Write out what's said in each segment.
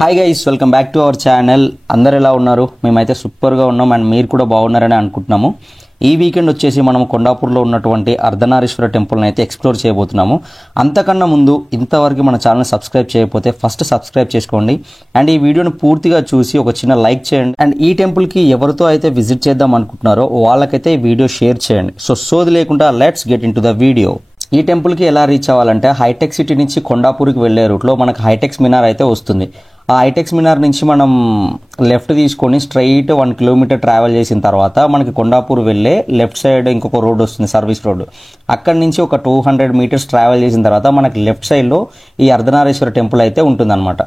Hi guys, welcome back to our channel. అందరు ఎలా ఉన్నారు? మేమైతే సూపర్గా ఉన్నాం అండ్ మీరు కూడా బాగున్నారని అనుకుంటున్నాము. ఈ వీకెండ్ వచ్చేసి మనం కొండాపూర్లో ఉన్నటువంటి అర్ధనారీశ్వర టెంపుల్ని అయితే ఎక్స్ప్లోర్ చేయబోతున్నాము. అంతకన్నా ముందు ఇంతవరకు మన ఛానల్ సబ్స్క్రైబ్ చేయకపోతే ఫస్ట్ సబ్స్క్రైబ్ చేసుకోండి అండ్ ఈ వీడియోని పూర్తిగా చూసి ఒక చిన్న లైక్ చేయండి. అండ్ ఈ టెంపుల్కి ఎవరితో అయితే విజిట్ చేద్దాం అనుకుంటున్నారో వాళ్ళకైతే ఈ వీడియో షేర్ చేయండి. సో సోది లేకుండా let's get in to the video. ఈ టెంపుల్కి ఎలా రీచ్ అవ్వాలంటే హైటెక్ సిటీ నుంచి కొండాపూర్కి వెళ్లే రూట్లో మనకు హైటెక్స్ మినార్ అయితే వస్తుంది. ఆ హైటెక్స్ మినార్ నుంచి మనం లెఫ్ట్ తీసుకొని స్ట్రైట్ 1 కిలోమీటర్ ట్రావెల్ చేసిన తర్వాత మనకి కొండాపూర్ వెళ్ళే లెఫ్ట్ సైడ్ ఇంకొక రోడ్ వస్తుంది, సర్వీస్ రోడ్. అక్కడి నుంచి ఒక 200 మీటర్స్ ట్రావెల్ చేసిన తర్వాత మనకి లెఫ్ట్ సైడ్లో ఈ అర్ధనారీశ్వర టెంపుల్ అయితే ఉంటుందన్నమాట.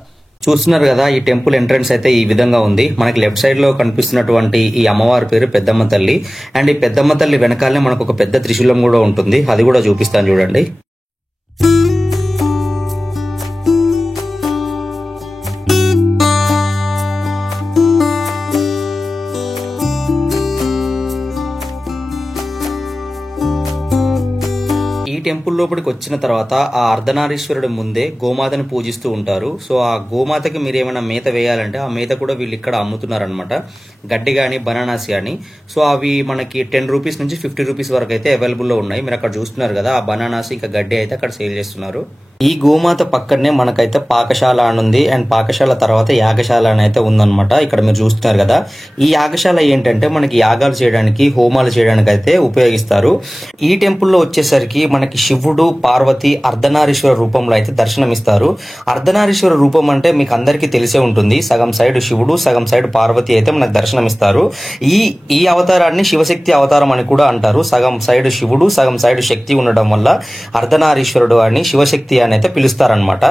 చూస్తున్నారు కదా, ఈ టెంపుల్ ఎంట్రన్స్ అయితే ఈ విధంగా ఉంది. మనకి లెఫ్ట్ సైడ్ లో కనిపిస్తున్నటువంటి ఈ అమ్మవారి పేరు పెద్దమ్మ తల్లి. అండ్ ఈ పెద్దమ్మ తల్లి వెనకాలనే మనకు ఒక పెద్ద త్రిశూలం కూడా ఉంటుంది, అది కూడా చూపిస్తాను చూడండి. ఈ టెంపుల్ లోపలికి వచ్చిన తర్వాత ఆ అర్ధనారీశ్వరుడు ముందే గోమాతని పూజిస్తూ ఉంటారు. సో ఆ గోమాతకి మీరు ఏమైనా మేత వేయాలంటే ఆ మేత కూడా వీళ్ళు ఇక్కడ అమ్ముతున్నారు అనమాట. గడ్డి కానీ బనానాస్ కానీ. సో అవి మనకి 10 రూపీస్ నుంచి 50 రూపీస్ వరకు అయితే అవైలబుల్లో ఉన్నాయి. మీరు అక్కడ చూస్తున్నారు కదా, ఆ బనానాస్ ఇంకా గడ్డి అయితే అక్కడ సేల్ చేస్తున్నారు. ఈ గోమాత పక్కనే మనకైతే పాకశాల అని ఉంది అండ్ పాకశాల తర్వాత యాగశాల అని అయితే ఉందన్నమాట. ఇక్కడ మీరు చూస్తున్నారు కదా, ఈ యాగశాల ఏంటంటే మనకి యాగాలు చేయడానికి, హోమాలు చేయడానికి అయితే ఉపయోగిస్తారు. ఈ టెంపుల్లో వచ్చేసరికి మనకి శివుడు, పార్వతి అర్ధనారీశ్వర రూపంలో అయితే దర్శనమిస్తారు. అర్ధనారీశ్వర రూపం అంటే మీకు అందరికీ తెలిసే ఉంటుంది. సగం సైడ్ శివుడు, సగం సైడ్ పార్వతి అయితే మనకు దర్శనమిస్తారు. ఈ అవతారాన్ని శివశక్తి అవతారం అని కూడా అంటారు. సగం సైడ్ శివుడు, సగం సైడ్ శక్తి ఉండడం వల్ల అర్ధనారీశ్వరుడు అని, శివశక్తి అని అయితే పిలుస్తారనమాట.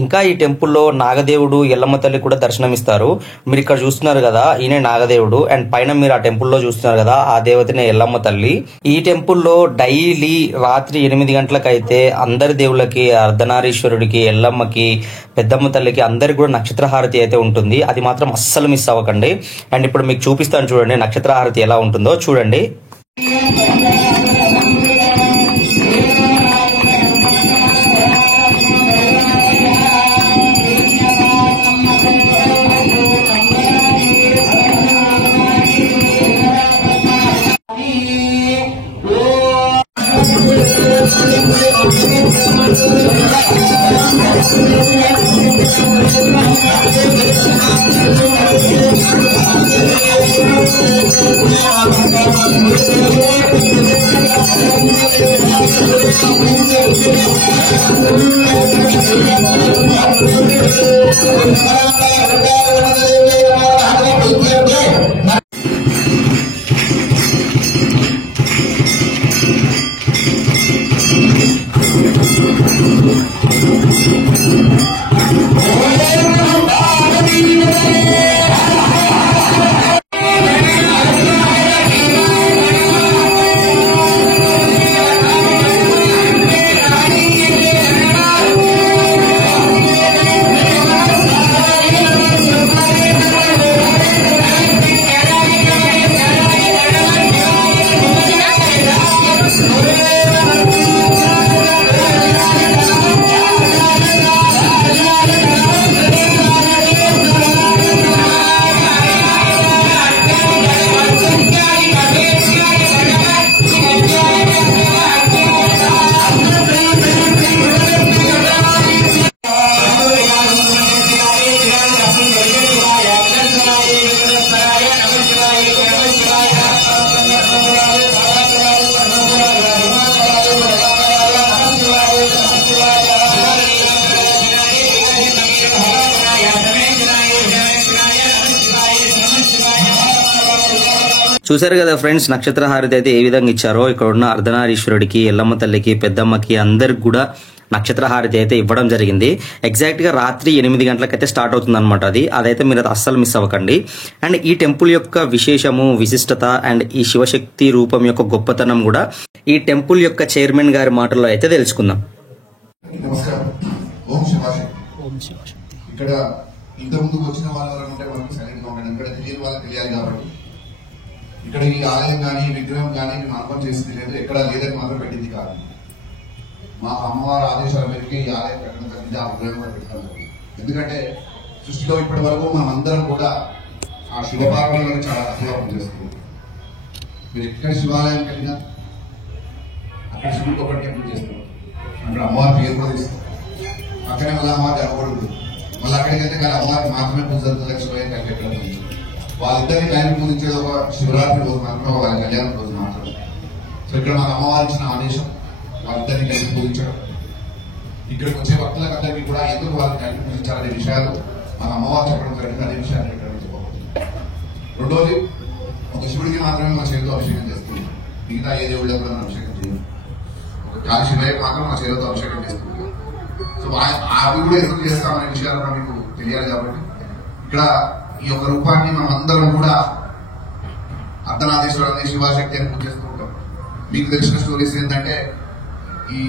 ఇంకా ఈ టెంపుల్లో నాగదేవుడు, ఎల్లమ్మ తల్లి కూడా దర్శనమిస్తారు. మీరు ఇక్కడ చూస్తున్నారు కదా, ఈయన నాగదేవుడు అండ్ పైన మీరు ఆ టెంపుల్లో చూస్తున్నారు కదా, ఆ దేవతనే ఎల్లమ్మ తల్లి. ఈ టెంపుల్లో డైలీ రాత్రి 8 గంటలకైతే అందరి దేవుళ్ళకి, అర్ధనారీశ్వరుడికి, ఎల్లమ్మకి, పెద్దమ్మ తల్లికి అందరికి కూడా నక్షత్రహారతి అయితే ఉంటుంది. అది మాత్రం అస్సలు మిస్ అవ్వకండి. అండ్ ఇప్పుడు మీకు చూపిస్తాను చూడండి నక్షత్రహారతి ఎలా ఉంటుందో చూడండి. చూసారు కదా ఫ్రెండ్స్, నక్షత్రహారతి అయితే ఏ విధంగా ఇచ్చారో. ఇక్కడ ఉన్న అర్ధనారీశ్వరుడికి, ఎల్లమ్మ తల్లికి, పెద్దమ్మకి అందరికి కూడా నక్షత్రహారతి అయితే ఇవ్వడం జరిగింది. ఎగ్జాక్ట్ గా రాత్రి 8 గంటలకైతే స్టార్ట్ అవుతుంది అనమాట. అదైతే మీరు అస్సలు మిస్ అవ్వకండి. అండ్ ఈ టెంపుల్ యొక్క విశేషము, విశిష్టత అండ్ ఈ శివశక్తి రూపం యొక్క గొప్పతనం కూడా ఈ టెంపుల్ యొక్క చైర్మన్ గారి మాటల్లో అయితే తెలుసుకుందాం. నమస్కారం. ఓం శివశక్తి. ఇక్కడ ఇంత ముందుకు వచ్చిన వాళ్ళంటే మనకు సైలెంట్ గా ఉంటాడు, ఇక్కడ తెలియని వాళ్ళకి తెలియాలి కాబట్టి ఇక్కడ ఈ ఆలయం కానీ విగ్రహం కానీ మేము అనుభవం చేసింది లేదు, ఎక్కడ లేదని మాత్రం పెట్టింది కాదు. మా అమ్మవారి ఆదేశాల మేరకు ఈ ఆలయం పెట్టడం జరిగింది, ఆ విగ్రహం కూడా పెట్టడం జరిగింది. ఎందుకంటే సృష్టిలో ఇప్పటి వరకు మనం అందరం కూడా ఆ శివపార్వణలను చాలా తక్కువగా పనిచేస్తుంది. మీరు ఎక్కడ శివాలయం వెళ్ళినా అక్కడ శివుడికి ఒకటి టెంపుల్ చేస్తారు, అక్కడ అమ్మవారి పేరు కూడా తీస్తారు, అక్కడే మళ్ళీ అమ్మవారి గర్భగుడి ఉంటుంది. మళ్ళీ అక్కడికి వెళ్తే కానీ అమ్మవారికి మాత్రమే పూజ జరుగుతుంది, శివయ్య కలిసి ఎక్కడ వాళ్ళిద్దరిని టైం పూజించేది ఒక శివరాత్రి రోజు మాత్రమే, వాళ్ళ కళ్యాణం రోజు మాత్రమే. సో ఇక్కడ మాకు అమ్మవారి ఇచ్చిన ఆదేశం వాళ్ళిద్దరిని కలిసి పూజించడం. ఇక్కడికి వచ్చే భక్తులకు అందరికీ కూడా ఎందుకు వాళ్ళని కలిసి పూజించాలనే విషయాలు మన అమ్మవారు చెప్పడం జరిగింది, అనే విషయాన్ని ఇక్కడ చెప్పబోతుంది. రెండోది, ఒక శివుడికి మాత్రమే మన చేతితో అభిషేకం చేస్తుంది, మిగతా ఏ దేవుళ్ళకి కూడా మనం అభిషేకం చేయాలి. కానీ శివయ్యకి మాత్రం మన చేతితో అభిషేకం చేస్తుంది. సో అవి కూడా ఎందుకు చేస్తామనే విషయాలు కూడా మీకు తెలియాలి. కాబట్టి ఇక్కడ ఈ యొక్క రూపాన్ని మనం అందరం కూడా అర్ధనారీశ్వరుని శివశక్తి అని పూజ చేస్తూ ఉంటాం. మీకు తెలిసిన స్టోరీస్ ఏంటంటే ఈ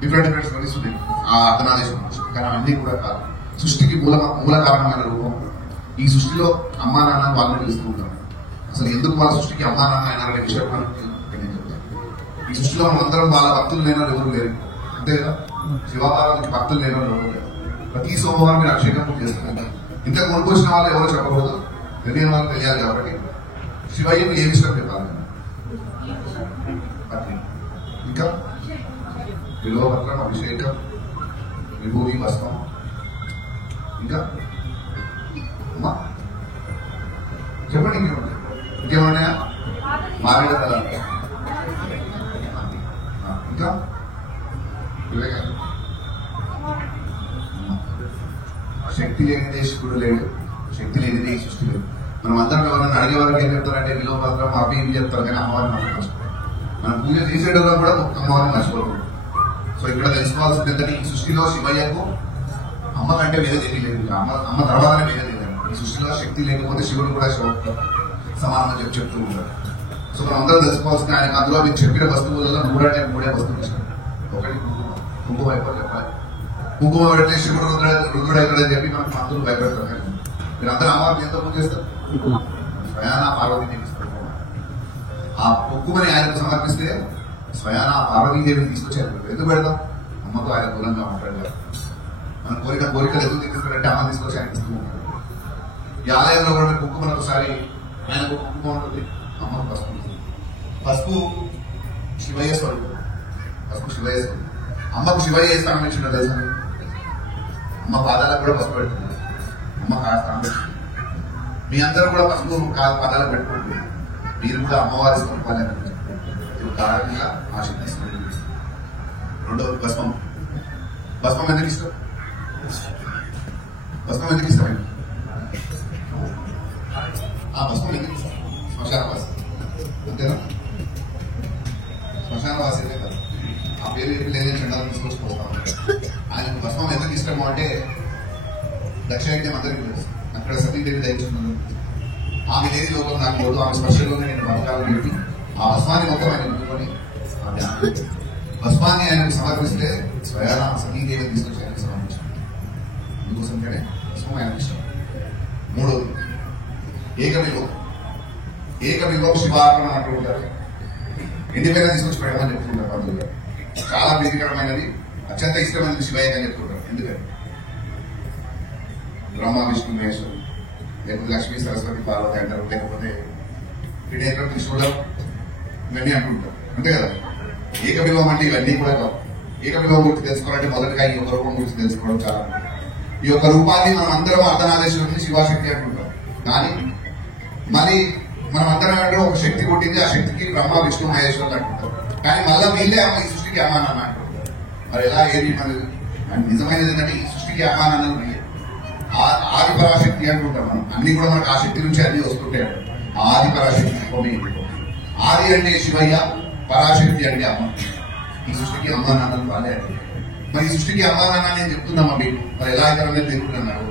డిఫరెంట్ స్టోరీస్ ఉన్నాయి ఆ అర్ధనారీశ్వరుడు, కానీ అన్ని కూడా కాదు. సృష్టికి మూల కారణమైన రూపం. ఈ సృష్టిలో అమ్మా నాన్న వాళ్ళని పిలుస్తూ ఉంటాం. అసలు ఎందుకు వాళ్ళ సృష్టికి అమ్మా నాన్న అయినారనే విషయం మనకి చెప్తాం. ఈ సృష్టిలో మనందరం వాళ్ళ భక్తులు లేనో ఎవరు లేరు, అంతే కదా. శివపార్వతికి భక్తులు లేనో ఎవరు లేరు. ప్రతి సోమవారం మీరు అభిషేకం చేస్తున్నారు. ఇంతకు ముందుకు వచ్చిన వాళ్ళు ఎవరు చెప్పకూడదు, తెలియని వాళ్ళు తెలియాలి. కాబట్టి శివయ్యను ఏ విషయం చెప్పాలి, ఇంకా బిల్వపత్రం, అభిషేకం, విభూతి, భస్మం, ఇంకా అమ్మా చెప్పండి ఇంకేమన్నాయా, మారేడ కదా, ఇంకా ఇవే కాదు. శక్తి లేనిదే శివుడు లేడు, శక్తి లేనిదే ఈ సృష్టి లేదు. మనం అందరం ఎవరైనా అడిగే వరకు ఏం చెప్తారంటే బిల్వపత్రం అవి ఇవి చెప్తారు, కానీ అమ్మవారిని మర్చిపోతాం. మనం పూజ చేసేటప్పుడు కూడా అమ్మవారిని మర్చిపోకూడదు. సో ఇక్కడ తెలుసుకోవాల్సింది ఏంటంటే ఈ సృష్టిలో శివయ్యకు అమ్మ కంటే వేరే దేవి లేదు, అమ్మ తర్వాతనే వేరే లేదు. ఈ సృష్టిలో శక్తి లేకపోతే శివుడు కూడా శివుడు సమానం చెప్తూ ఉంటారు. సో మనం అందరం తెలుసుకోవాల్సింది ఆయన అందులో మీరు చెప్పిన వస్తువులలో మూడే వస్తువులు ఇష్టం. ఒకటి కుంకుమ అయిపోయి చెప్పాలి. కుంకుమ పెడితే శివుడు రుద్రుడు అవుతాడని చెప్పి మనకు మందులు భయపెడతారు. కానీ మీరు అందరూ అమ్మవారిని ఎంత పూజ చేస్తారు, స్వయాన పార్వతీదేవి ఇస్తారు. ఆ కుంకుమని ఆయనకు సమర్పిస్తే స్వయాన పార్వతీదేవిని తీసుకొచ్చారు. ఎందుకు పెడతాం, అమ్మతో ఆయన దూరంగా ఉంటాడు. మన కోరికలు ఎందుకు తీసుకుంటారంటే అమ్మ తీసుకొచ్చి ఆయన ఇస్తూ ఉంటాడు. ఈ ఆలయంలో కూడా కుంకుమను ఒకసారి ఆయనకు కుంకుమ ఉంటుంది, అమ్మకు పసుపు. పసుపు శివయ్య స్వరూపం, పసుపు శివయ్య స్వరూపం. అమ్మకు శివయ్య స్థానం ఇచ్చిన తెలుసా, అమ్మ పాదాలకు కూడా పసుపు పెడుతుంది, అమ్మ స్థానం పెడుతుంది. మీ అందరూ కూడా పసుపు పాదాలకు పెట్టుకుంటుంది. మీరు కూడా అమ్మవారి స్వరూపాలని కారణంగా ఆ శక్తి ఇస్తుంది. రెండవది భస్మం. భస్మం ఎందుకు ఇష్టం, భస్మం ఎందుకు ఇష్టమైంది, ఆ భస్మం ఎందుకు ఇష్టం, శ్మశానవాసి అంతేనా. శ్మశానవాసి కదా, ఆ పేరు ఏమి లేదని చండాలను తీసుకొచ్చిపోతాం. ఆయనకు భస్మం ఎందుకు ఇష్టము అంటే దక్షిణాగ్యం అందరికీ తెలుసు. అక్కడ సతీదేవి దయచున్నాను, ఆమె లేని లోకం నాకు పోదు, ఆమె స్పర్శలోనే నేను బతకాలని చెప్పి ఆ భస్మాన్ని మొత్తం ఆయన ఎన్నుకొని భస్మాన్ని ఆయనకు సమర్పిస్తే స్వయాన సతీదేవిని తీసుకొచ్చి ఆయనకు సమర్పించాను. అందుకోసంగానే భస్మం ఆయనకు ఇష్టం. మూడోది ఏకవిభవం. ఏకవిభవం శివార్పణ అంటూ ఉంటారు. ఇండిపైన తీసుకొచ్చి పెట్టమని చెప్తుంటారు పంతులు. చాలా ప్రీతికరమైనది, అత్యంత ఇష్టమైనది శివయ్య అని చెప్తుంటారు. ఎందుకంటే బ్రహ్మ విష్ణు మహేశ్వరుడు, లేకపోతే లక్ష్మీ సరస్వతి పార్వతి అంటారు, లేకపోతే వినాయకుడు కృష్ణుడు ఇవన్నీ అంటుంటారు, అంతే కదా. ఏకవిభవం అంటే ఇవన్నీ కూడా కావు. ఏకవిభవం గురించి తెలుసుకోవాలంటే మొదటిగా ఈ యొక్క రూపం గురించి తెలుసుకోవడం చాలా. ఈ యొక్క రూపాన్ని మనం అందరం అర్ధనారీశ్వరుని శివశక్తి అంటుంటాం. కానీ మరి మనం అందరం అంటే ఒక శక్తి పుట్టింది, ఆ శక్తికి బ్రహ్మ విష్ణు మహేశ్వరుడు అంటుంటాం. కానీ మళ్ళీ వీళ్ళే ఈ సృష్టికి అమ్మా నాన్న అంటుంటారు. మరి ఎలా ఏది మరి నిజమైనది ఏంటంటే ఈ సృష్టికి అమ్మా నాన్నలు వీళ్ళే. ఆది పరాశక్తి అంటుంటాం మనం. అన్ని కూడా మనకు ఆ శక్తి నుంచి అన్ని వస్తుంటాయి. ఆది పరాశక్తి. ఆది అంటే శివయ్య, పరాశక్తి అంటే అమ్మ. ఈ సృష్టికి అమ్మా నాన్నలు వాళ్ళే. మరి ఈ సృష్టికి అమ్మా నాన్న నేను చెప్తున్నామా మీకు, మరి ఎలా అయితే తెలుగుతున్నాను.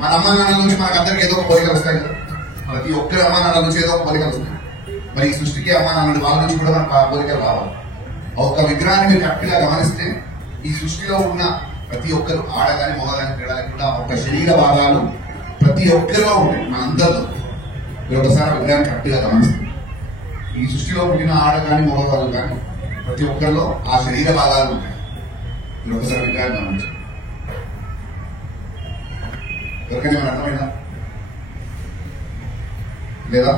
మన అమ్మా నాన్నల నుంచి మనకు అందరికి ఏదో ఒక కోరికలు వస్తాయి కదా. ప్రతి ఒక్కరి అమ్మా నాన్నల నుంచి ఏదో ఒక కోరికలు వస్తాయి. మరి ఈ సృష్టికి అమ్మా నాన్నలు వాళ్ళ నుంచి కూడా మనకు ఆ కోరికలు రావాలి. ఒక్క విగ్రహాన్ని మీరు కరెక్ట్గా గమనిస్తే ఈ సృష్టిలో ఉన్న ప్రతి ఒక్కరు ఆడగాని మొగగాని తేడా కూడా ఒక శరీర భాగాలు ప్రతి ఒక్కరిలో ఉంటాయి. మన అందరిలో మీరు ఒకసారి ఆ విగ్రహాన్ని కరెక్ట్గా గమనిస్తుంది. ఈ సృష్టిలో పుట్టిన ఆడ కానీ మగవాళ్ళు కానీ ప్రతి ఒక్కరిలో ఆ శరీర భాగాలు ఉంటాయి. మీరు ఒకసారి విగ్రహాన్ని గమనించండి. ఎవరికైనా ఏమైనా అర్థమైనా లేదా?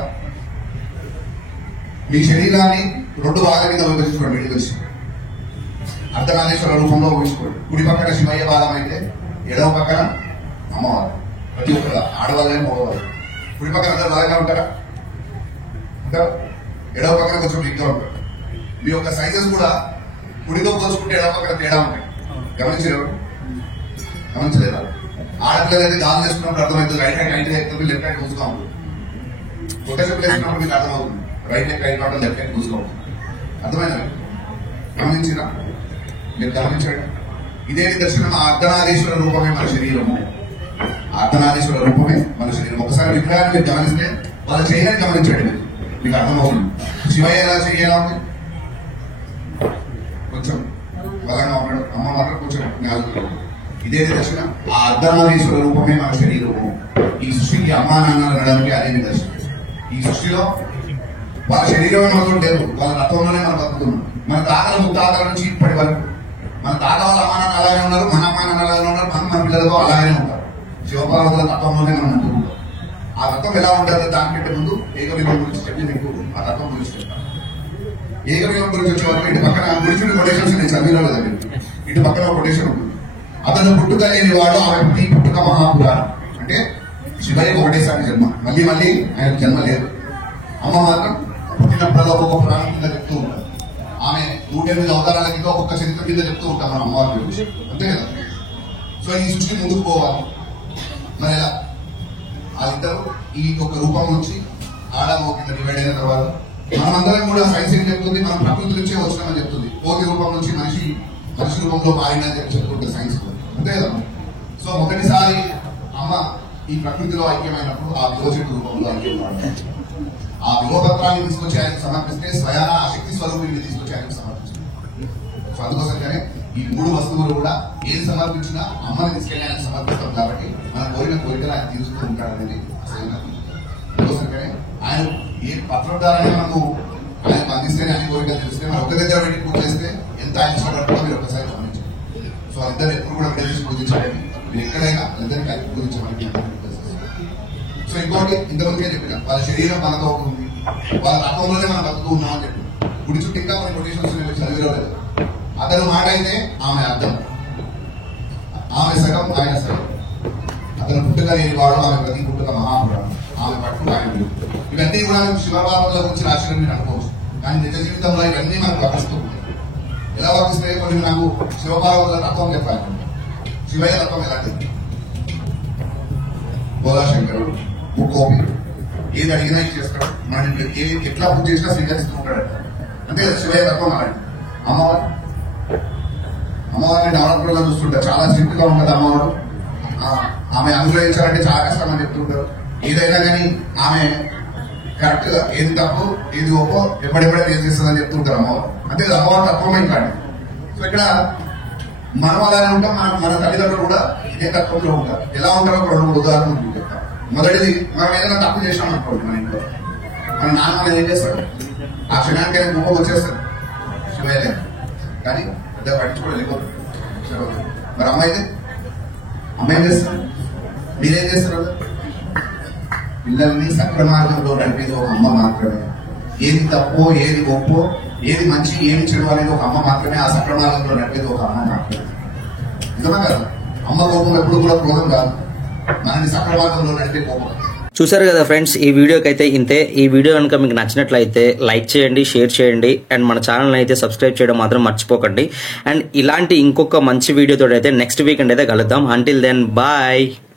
మీ శరీరాన్ని 2 భాగాల మీద విభజించుకోండి. విడిగొచ్చి అర్ధనారీశ్వర రూపంలో ఊహించుకోండి. కుడి పక్కన శివయ్య భాగం అయితే ఎడవ పక్కన అమ్మవారు. ప్రతి ఒక్కరు ఆడవాళ్ళని మగవాళ్ళు. కుడి పక్కన అందరు బాగా ఉంటారా? ఇంకా ఎడవ పక్కన కొంచెం వీక్గా ఉంటారు. మీ యొక్క సైజెస్ కూడా కుడితో పోల్చుకుంటే ఎడవ పక్కన తేడా ఉంటాయి. గమనించలేరు? గమనించలేదా? ఆడపిల్లలు అయితే గాలు చేసుకున్నప్పుడు అర్థమవుతుంది. రైట్ హ్యాండ్ అయితే ఎక్కుతుంది, లెఫ్ట్ హ్యాండ్ కూర్చుగా ఉంటుంది. కొట్టేసి వేసుకున్నప్పుడు మీకు అర్థమవుతుంది. రైట్ హ్యాండ్ రైట్ కావడం, లెఫ్ట్ హ్యాండ్ కూర్చుగా ఉంటుంది. అర్థమైనా? గమనించినా? మీరు గమనించండి. ఇదే దర్శనం అర్ధనారీశ్వర రూపమే మన శరీరము. అర్ధనారీశ్వర రూపమే మన శరీరం. ఒకసారి విగ్రహాన్ని మీరు గమనిస్తే వాళ్ళ చేయని గమనించండి. మీకు అర్థమవుతుంది. శివయ్య ఎలా చేయాలా ఉంది? కొంచెం బలంగా ఉన్నాడు. అమ్మ మాత్రం కొంచెం జ్ఞాపకం. ఇదే దర్శనం ఆ అర్ధనారీశ్వర రూపమే మన శరీరము. ఈ సృష్టికి అమ్మా నాన్నలు అనడానికి అదే దర్శనం. ఈ సృష్టిలో వాళ్ళ శరీరమే మాత్రం లేదు, వాళ్ళ రథంలోనే మనం బతుకుతున్నాం. మన తాతల ముత్తాతల నుంచి ఇప్పటి వరకు మన తాత వాళ్ళ అమ్మా నాన్న అలాగే ఉన్నారు, మన అమ్మా నాన్న అలాగే ఉన్నారు, మన పిల్లలతో అలాగే ఉంటారు. శివపార్వతుల తత్వంలోనే మనం ఉంటున్నాం. ఆ తత్వం ఎలా ఉంటుంది? దానికంటే ముందు ఏకవిలం గురించి చెప్పి మీకు ఆ తత్వం గురించి చెప్తాను. ఏకవిలం గురించి వచ్చే వరకు ఇటు పక్కన గురించి కొటేషన్స్ నేను చదివిన లేదండి. ఇటు పక్కన కొటేషన్ ఉంటుంది. అతను పుట్టుక లేని వాడు ఆమె పుట్టుక మహాపురాణం. అంటే శివయ్యకు ఒకటేసారి జన్మ, మళ్ళీ మళ్ళీ ఆయనకు జన్మ లేదు. అమ్మ మాత్రం పుట్టినప్పుడల్లా ఒక్కొక్క పురాణం కింద చెప్తూ ఉంటారు. ఆమె 108 అవతారాల కింద ఒక్కొక్క చరిత్ర కింద చెప్తూ ఉంటాం మన అమ్మవారి గురించి. అంతే కదా? సో ఈ సృష్టి ముందుకు పోవాలి. మరి ఎలా? వాళ్ళిద్దరూ ఈ ఒక రూపం నుంచి ఆడమ కింద డివైడ్ అయిన తర్వాత మనమందరం కూడా సైన్స్ ఏం చెప్తుంది? మనం ప్రకృతి నుంచే వచ్చినామని చెప్తుంది. కోతి రూపం నుంచి మనిషి రూపంలో మారిందని చెప్పుకుంటే సైన్స్. అంతే కదా? సో మొదటిసారి అమ్మ ఈ ప్రకృతిలో ఐక్యమైనప్పుడు ఆ విలోచన రూపంలో ఐక్యమైనప్పుడు ఆ విలోపత్రాన్ని తీసుకొచ్చి ఆయనకు సమర్పిస్తే స్వయాన ఆ శక్తి స్వరూపిని తీసుకొచ్చి ఆయనకు సమర్పిస్తుంది. సో అందుకోసంగానే ఈ 3 వస్తువులు కూడా ఏది సమర్పించినా అమ్మని తీసుకెళ్ళి ఆయనకు సమర్పిస్తాం. కాబట్టి మన కోరికలు ఆయన తీరుస్తూ ఉంటాడు అనేది అందుకోసంగానే ఆయన ఏ పత్రం ద్వారానే మనకు ఆయన అందిస్తేనే అన్ని కోరికలు తెలిస్తే మనం ఒక దగ్గర పెట్టి పూజ చేస్తే ఎంత ఆయన ఇష్టపడుతుందో మీరు ఒకసారి గమనించండి. సో వాళ్ళిద్దరు ఎప్పుడు కూడా విడదీసి పూజించాలని, మీరు ఎక్కడైనా వాళ్ళిద్దరిని కలిపి పూజించమని. సో ఇంకోటి ఇంతవరకే చెప్పిన వాళ్ళ శరీరం మనతో ఉంది, వాళ్ళ రకంలోనే మనం బతుకు ఉన్నాం అని చెప్పి గుడి చుట్టూ ఇంకా కొన్ని కొటేషన్స్ చదివిరలేదు. అతను మాట అయితే ఆమె అర్థం, ఆమె సగం ఆయన సగం. అతను పుట్టుక లేని వాడు, ఆమె ప్రతి పుట్టుక మహాపురాణం, ఆమె పట్టు ఆయన విలువ. ఇవన్నీ కూడా శివపార్వతుల గురించి రాసిన మీరు అనుకోవచ్చు. కానీ నిజ జీవితంలో ఇవన్నీ మనకు వర్తిస్తూ ఉంటాయి. ఎలా వర్తిస్తాయి? కొన్ని నాకు శివపార్వతుల తత్వం చెప్పాలి. శివయ్య తత్వం ఎలాంటిది? బోలాశంకరుడు, ముక్కోపి, ఏది అడిగినా చేస్తాడు. మన ఎట్లా పూజ చేసినా స్వీకరిస్తూ ఉంటాడు. అంతే కదా శివయ్య తత్వం అలాంటి. అమ్మవారిని నవరాత్రుల్లో చూస్తుంటారు. చాలా స్ట్రిక్ట్ గా ఉంటుంది అమ్మవారు. ఆమె అనుగ్రహించాలంటే చాలా కష్టం అని చెప్తుంటారు. ఏదైనా కానీ ఆమె కరెక్ట్ గా ఏది తప్పు ఏది ఒప్పో ఎప్పుడెప్పుడే ఏం చేస్తుందని చెప్తుంటారు అమ్మవారు. అంతే కదా అమ్మవారు తత్వమే కాదు. సో ఇక్కడ మనం అలానే ఉంటాం, మన తల్లిదండ్రులు కూడా ఇదే తత్వంలో ఉంటారు. ఎలా ఉంటారో 2-3 ఉదాహరణలు చెప్తాం. మొదటిది, మనం ఏదైనా తప్పు చేసినాం అనుకోండి మన ఇంట్లో, మన నాన్న మనం ఏం చేస్తాడు? ఆ క్షణానికి ఆయన ముఖం వచ్చేస్తాడు శివయ్య. కానీ పెద్ద పట్టించుకోవడం వెళ్ళిపోతుంది. మరి అమ్మ ఏం చేస్తారు? మీరేం చేస్తారు? పిల్లల్ని సక్రమార్గంలో నడిపేది ఒక అమ్మ మాత్రమే. ఏది తప్పో ఏది గొప్పో ఏది మంచి ఏది చెడు అనేది ఒక అమ్మ మాత్రమే. ఆ సక్రమార్గంలో నడిపేది ఒక అమ్మ మాత్రమే. నిజమే కదా? అమ్మ కోపం ఎప్పుడు కూడా క్రోధం కాదు, మనని సక్రమార్గంలో నడిపే కోపం. చూసారు కదా ఫ్రెండ్స్, ఈ వీడియోకి అయితే ఇంతే. ఈ వీడియో కనుక మీకు నచ్చినట్లయితే లైక్ చేయండి, షేర్ చేయండి, అండ్ మన ఛానల్ అయితే సబ్స్క్రైబ్ చేయడం మాత్రం మర్చిపోకండి. అండ్ ఇలాంటి ఇంకొక మంచి వీడియోతో అయితే నెక్స్ట్ వీకెండ్ అయితే కలుద్దాం. Until then bye.